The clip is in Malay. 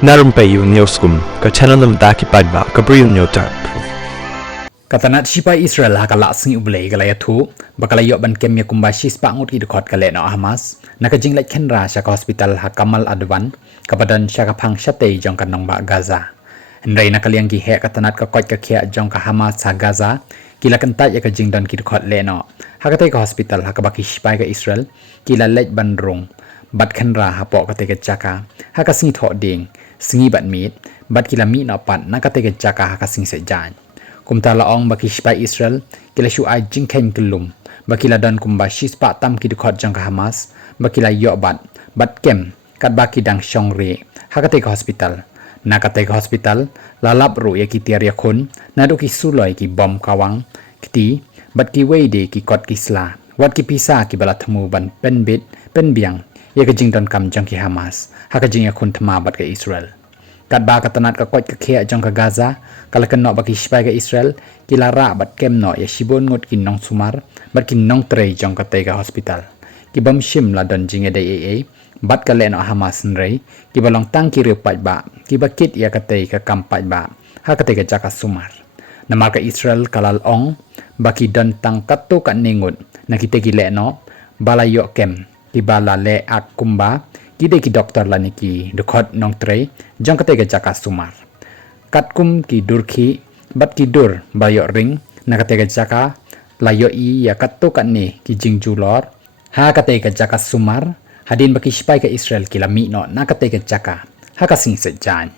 narum payu neoskum ka chananam daki padba ka briu neotar Katanat sipai Israel hakala singi ublei galaya thu bakala yok ban kem yakumba shis pa ngut idkhot kale no Hamas nakajing lait khenra shaka hospital hakamal adwan kapadan shaka phang shatei jong kanong ba Gaza nrai nakaliang gi he katanat ka kot ka khia jong ka Hamas sa Gaza kila kanta ya kajing don kidkhot le no hakate ka hospital hakabaki sipai ka Israel kila lait ban rong bat khenra hapo kate ka chaka hakasingi tho ding singi bat mit bat kila mi no pat nakate ka chaka hakasing se jan kumta laong baki sipai Israel kila shu ai jingkhen kelum bakila dan kumba shispa tam ki dkhot jang ka Hamas bakila yo bat kem kat baki dang shongre hakate ka hospital nakate ka hospital lalap ru ya ki tiar ya khun nadu ki suloi ki bom kawang kiti bat ki weide ki kot ki sla wat ki pisa ki bala thamu ban pen bit pen biang ya ka jing don kam jang ki Hamas hakajing ya khun thama bat ka Israel kat ba katanat ka kot ka khia jong ka Gaza kalakan no baki sipai ka Israel kilara bat kem no ya shibon ngot kin nong sumar bat kin nong trei jong ka te ka hospital ki bam shim la don jinge dai ai bat ka le no Hamas nrei ki balong tang ki re pat ba ki bakit ya ka te ka kam pat ba ha ka te ka jaka sumar namar ka Israel kalal ong baki don tang katu ka ningut nakite ki le no bala yo kem ki bala le ak kumba kide ki doktor lani ki dukhot nong trei jong kate ga jaka sumar katkum ki durki bat ki dur bayo ring nakate ga jaka layo i ya katto kanne ki jingjulor ha kate ga jaka sumar hadin baki sipai ka Israel kilami no nakate ga jaka ha kasing sejan